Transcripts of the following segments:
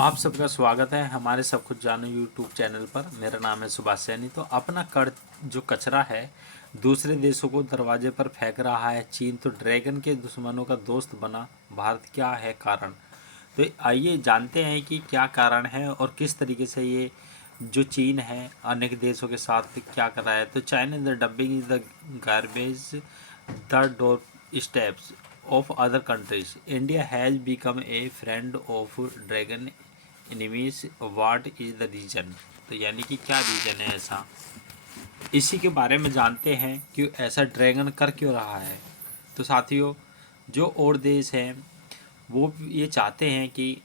आप सबका स्वागत है हमारे सब कुछ जानो यूट्यूब चैनल पर। मेरा नाम है सुभाष सैनी। तो अपना जो कचरा है दूसरे देशों को दरवाजे पर फेंक रहा है चीन, तो ड्रैगन के दुश्मनों का दोस्त बना भारत, क्या है कारण? तो आइए जानते हैं कि क्या कारण है और किस तरीके से ये जो चीन है अनेक देशों के साथ क्या कर रहा है। तो China the dubbing is the garbage the door steps of other countries. India has become a friend of dragon enemies. What is the reason? तो यानी कि क्या रीज़न है ऐसा, इसी के बारे में जानते हैं कि ऐसा ड्रैगन कर क्यों रहा है। तो साथियों, जो और देश हैं वो ये चाहते हैं कि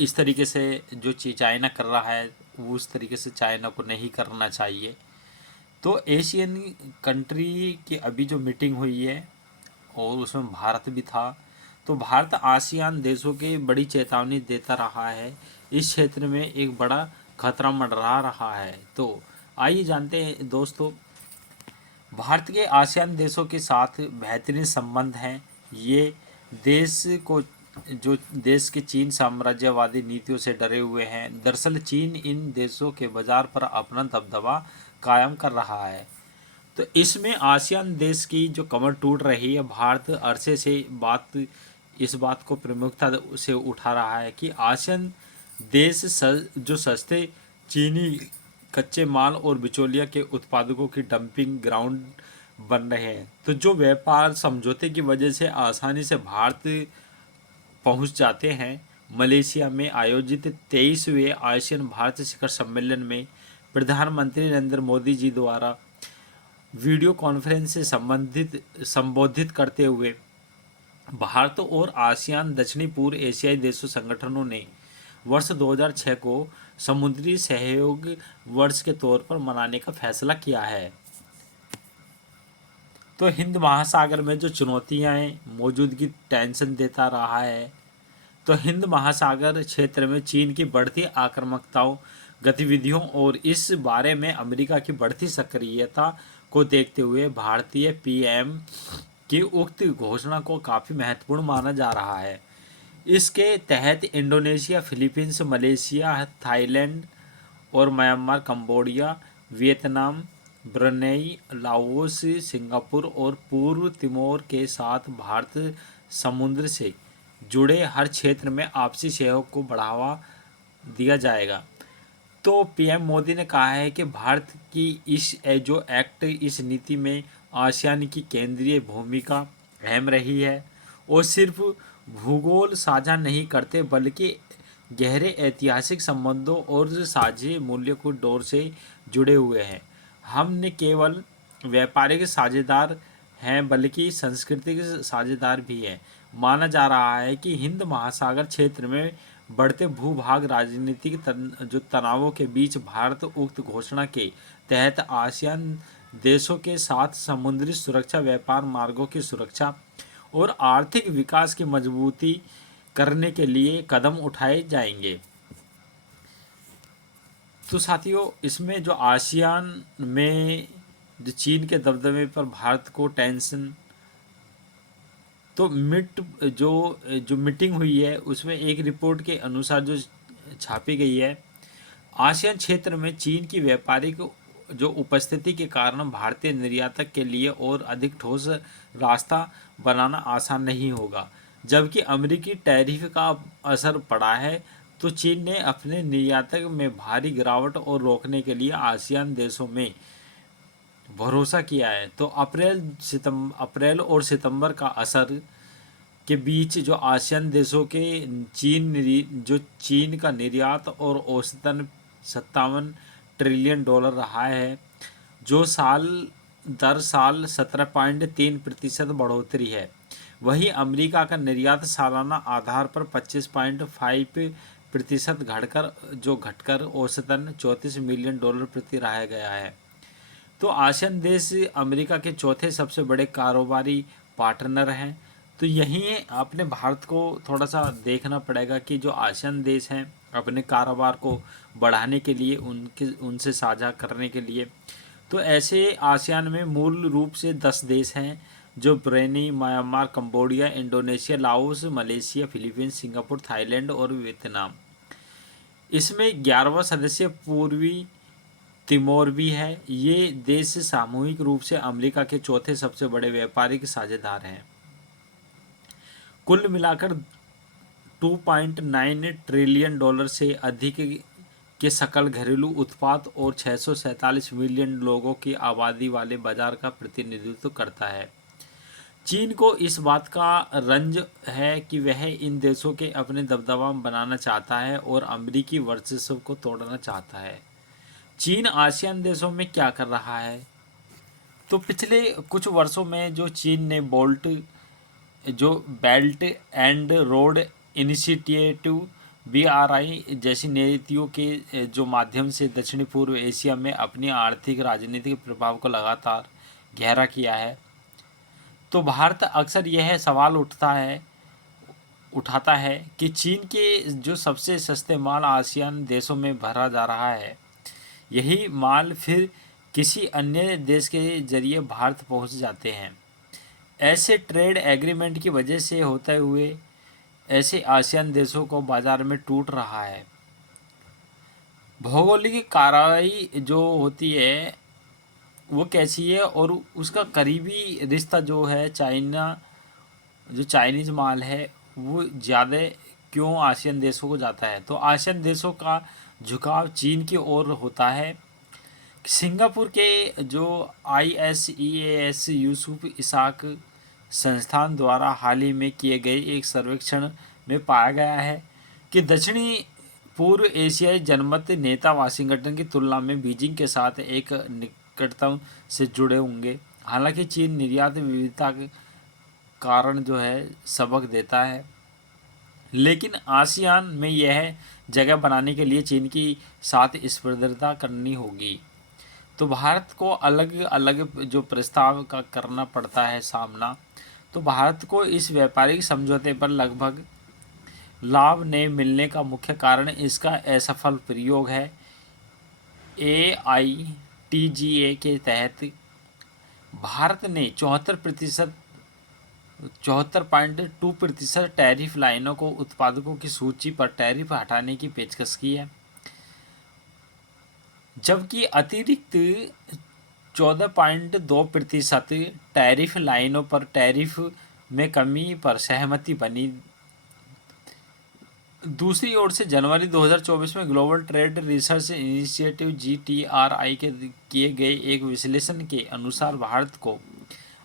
इस तरीके से जो चाइना कर रहा है वो उस तरीके से चाइना को नहीं करना चाहिए। तो एशियन कंट्री की अभी जो मीटिंग हुई है और उसमें भारत भी था, तो भारत आसियान देशों के बड़ी चेतावनी देता रहा है, इस क्षेत्र में एक बड़ा खतरा मंडरा रहा है। तो आइए जानते हैं दोस्तों, भारत के आसियान देशों के साथ बेहतरीन संबंध हैं। ये देश को जो देश के चीन साम्राज्यवादी नीतियों से डरे हुए हैं। दरअसल चीन इन देशों के बाजार पर अपना दबदबा कायम कर रहा है। तो इसमें आसियान देश की जो कमर टूट रही है, भारत अरसे से इस बात को प्रमुखता से उठा रहा है कि आसियान देश जो सस्ते चीनी कच्चे माल और बिचौलिया के उत्पादकों की डंपिंग ग्राउंड बन रहे हैं। तो जो व्यापार समझौते की वजह से आसानी से भारत पहुंच जाते हैं। मलेशिया में आयोजित 23वें आसियान भारत शिखर सम्मेलन में प्रधानमंत्री नरेंद्र मोदी जी द्वारा वीडियो कॉन्फ्रेंस से संबोधित करते हुए भारत और आसियान दक्षिणी पूर्व एशियाई देशों संगठनों ने वर्ष 2006 को समुद्री सहयोग वर्ष के तौर पर मनाने का फैसला किया है। तो हिंद महासागर में जो चुनौतियां हैं मौजूदगी टेंशन देता रहा है। तो हिंद महासागर क्षेत्र में चीन की बढ़ती आक्रामकताओं गतिविधियों और इस बारे में अमेरिका की बढ़ती सक्रियता को देखते हुए भारतीय पीएम की उक्त घोषणा को काफ़ी महत्वपूर्ण माना जा रहा है। इसके तहत इंडोनेशिया, फिलीपींस, मलेशिया, थाईलैंड और Myanmar, Cambodia, Vietnam, Brunei, Laos, Singapore और पूर्व तिमोर के साथ भारत समुद्र से जुड़े हर क्षेत्र में आपसी सहयोग को बढ़ावा दिया जाएगा। तो पीएम मोदी ने कहा है कि भारत की इस नीति में आसियान की केंद्रीय भूमिका अहम रही है और सिर्फ भूगोल साझा नहीं करते बल्कि गहरे ऐतिहासिक संबंधों और साझे मूल्यों को डोर से जुड़े हुए हैं। हम न केवल व्यापारिक साझेदार हैं बल्कि सांस्कृतिक साझेदार भी हैं। माना जा रहा है कि हिंद महासागर क्षेत्र में बढ़ते भूभाग राजनीतिक जो तनावों के बीच भारत उक्त घोषणा के तहत आसियान देशों के साथ समुद्री सुरक्षा, व्यापार मार्गों की सुरक्षा और आर्थिक विकास की मजबूती करने के लिए कदम उठाए जाएंगे। तो साथियों, इसमें जो आसियान में जो चीन के दबदबे पर भारत को टेंशन, तो जो मीटिंग हुई है उसमें एक रिपोर्ट के अनुसार जो छापी गई है, आसियान क्षेत्र में चीन की व्यापारिक जो उपस्थिति के कारण भारतीय निर्यातक के लिए और अधिक ठोस रास्ता बनाना आसान नहीं होगा। जबकि अमेरिकी टैरिफ का असर पड़ा है, तो चीन ने अपने निर्यातक में भारी गिरावट और रोकने के लिए आसियान देशों में भरोसा किया है। तो अप्रैल और सितंबर का असर के बीच जो आसियान देशों के चीन का निर्यात और औसतन 57 ट्रिलियन डॉलर रहा है, जो साल दर साल 17.3% बढ़ोतरी है। वहीं अमेरिका का निर्यात सालाना आधार पर 25.5% घटकर औसतन 34 मिलियन डॉलर प्रति रह गया है। तो आसियान देश अमेरिका के चौथे सबसे बड़े कारोबारी पार्टनर हैं। तो यहीं अपने भारत को थोड़ा सा देखना पड़ेगा कि जो आसियान देश हैं अपने कारोबार को बढ़ाने के लिए उनसे साझा करने के लिए, तो ऐसे आसियान में मूल रूप से 10 देश हैं जो Brunei, Myanmar, Cambodia, Indonesia, Laos, Malaysia, Philippines, Singapore, Thailand और वियतनाम इसमें 11वां सदस्य पूर्वी तिमोर भी है। ये देश सामूहिक रूप से अमेरिका के चौथे सबसे बड़े व्यापारिक साझेदार हैं। कुल मिलाकर 2.9 ट्रिलियन डॉलर से अधिक के सकल घरेलू उत्पाद और 647 मिलियन लोगों की आबादी वाले बाजार का प्रतिनिधित्व करता है। चीन को इस बात का रंज है कि वह इन देशों के अपने दबदबा बनाना चाहता है और अमेरिकी वर्चस्व को तोड़ना चाहता है। चीन आसियान देशों में क्या कर रहा है? तो पिछले कुछ वर्षों में जो चीन ने belt and road initiative BRI जैसी नीतियों के जो माध्यम से दक्षिण पूर्व एशिया में अपनी आर्थिक राजनीतिक प्रभाव को लगातार गहरा किया है, तो भारत अक्सर यह सवाल उठाता है कि चीन के जो सबसे सस्ते माल आसियान देशों में भरा जा रहा है, यही माल फिर किसी अन्य देश के जरिए भारत पहुंच जाते हैं। ऐसे ट्रेड एग्रीमेंट की वजह से होते हुए ऐसे आसियान देशों को बाजार में टूट रहा है। भौगोलिक कार्रवाई जो होती है वो कैसी है, और उसका करीबी रिश्ता जो है चाइना, जो चाइनीज़ माल है वो ज़्यादा क्यों आसियान देशों को जाता है? तो आसियान देशों का झुकाव चीन की ओर होता है। सिंगापुर के जो ISEAS यूसुफ इसाक संस्थान द्वारा हाल ही में किए गए एक सर्वेक्षण में पाया गया है कि दक्षिणी पूर्व एशियाई जनमत नेता वाशिंगटन की तुलना में बीजिंग के साथ एक निकटतम से जुड़े होंगे। हालांकि चीन निर्यात विविधता के कारण जो है सबक देता है, लेकिन आसियान में यह जगह बनाने के लिए चीन के साथ स्पर्धा करनी होगी। तो भारत को अलग अलग जो प्रस्ताव का करना पड़ता है सामना। तो भारत को इस व्यापारिक समझौते पर लगभग लाभ नहीं मिलने का मुख्य कारण इसका असफल प्रयोग है। AITGA के तहत भारत ने 74.2% टैरिफ लाइनों को उत्पादकों की सूची पर टैरिफ हटाने की पेशकश की है, जबकि अतिरिक्त 14.2% टैरिफ लाइनों पर टैरिफ में कमी पर सहमति बनी। दूसरी ओर से जनवरी 2024 में global trade research initiative GTRI के किए गए एक विश्लेषण के अनुसार भारत को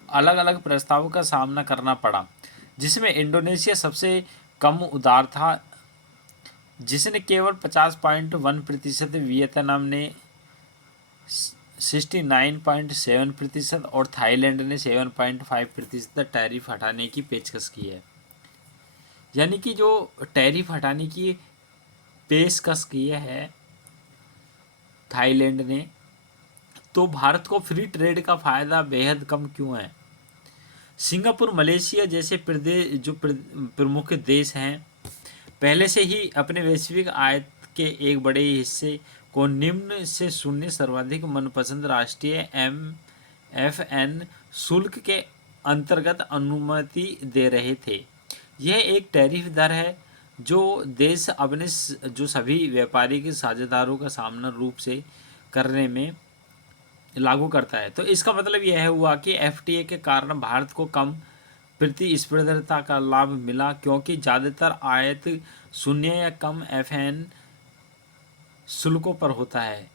अलग अलग प्रस्तावों का सामना करना पड़ा, जिसमें इंडोनेशिया सबसे कम उदार था, जिसने केवल 50.1%, वियतनाम ने 69.7% और थाईलैंड ने 7.5% टैरिफ हटाने की पेशकश की है। यानी कि जो टैरिफ हटाने की पेशकश की है थाईलैंड ने, तो भारत को फ्री ट्रेड का फ़ायदा बेहद कम क्यों है? सिंगापुर, मलेशिया जैसे प्रमुख देश हैं, पहले से ही अपने वैश्विक आयत के एक बड़े हिस्से को निम्न से शून्य सर्वाधिक मनपसंद राष्ट्रीय MFN शुल्क के अंतर्गत अनुमति दे रहे थे। यह एक टैरिफ दर है जो देश अपने जो सभी व्यापारिक साझेदारों का सामान्य रूप से करने में लागू करता है। तो इसका मतलब यह हुआ कि FTA के कारण भारत को कम प्रतिस्पर्धा का लाभ मिला, क्योंकि ज़्यादातर आयात शून्य या कम FN शुल्कों पर होता है।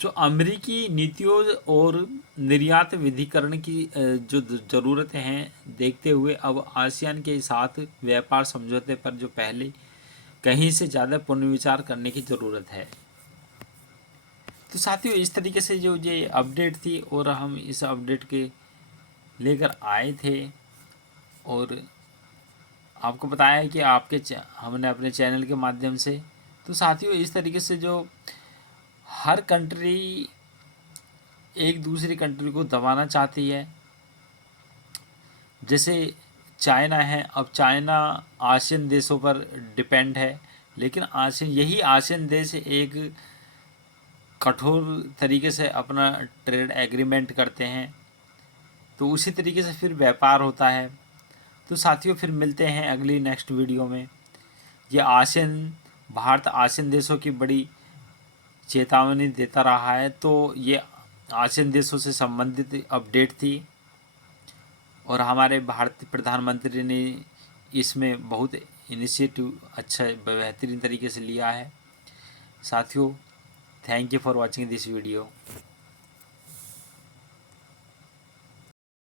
जो अमेरिकी नीतियों और निर्यात विधिकरण की जो ज़रूरतें हैं देखते हुए अब आसियान के साथ व्यापार समझौते पर जो पहले कहीं से ज़्यादा पुनर्विचार करने की ज़रूरत है। तो साथियों, इस तरीके से जो ये अपडेट थी और हम इस अपडेट के लेकर आए थे और आपको बताया है कि हमने अपने चैनल के माध्यम से। तो साथियों, इस तरीके से जो हर कंट्री एक दूसरी कंट्री को दबाना चाहती है, जैसे चाइना है, अब चाइना आसियान देशों पर डिपेंड है, लेकिन यही आसियान देश एक कठोर तरीके से अपना ट्रेड एग्रीमेंट करते हैं, तो उसी तरीके से फिर व्यापार होता है। तो साथियों, फिर मिलते हैं अगली नेक्स्ट वीडियो में। ये आसियान भारत आसियान देशों की बड़ी चेतावनी देता रहा है। तो ये आसियान देशों से संबंधित अपडेट थी और हमारे भारतीय प्रधानमंत्री ने इसमें बहुत इनिशिएटिव अच्छा बेहतरीन तरीके से लिया है। साथियों, thank you for watching this video.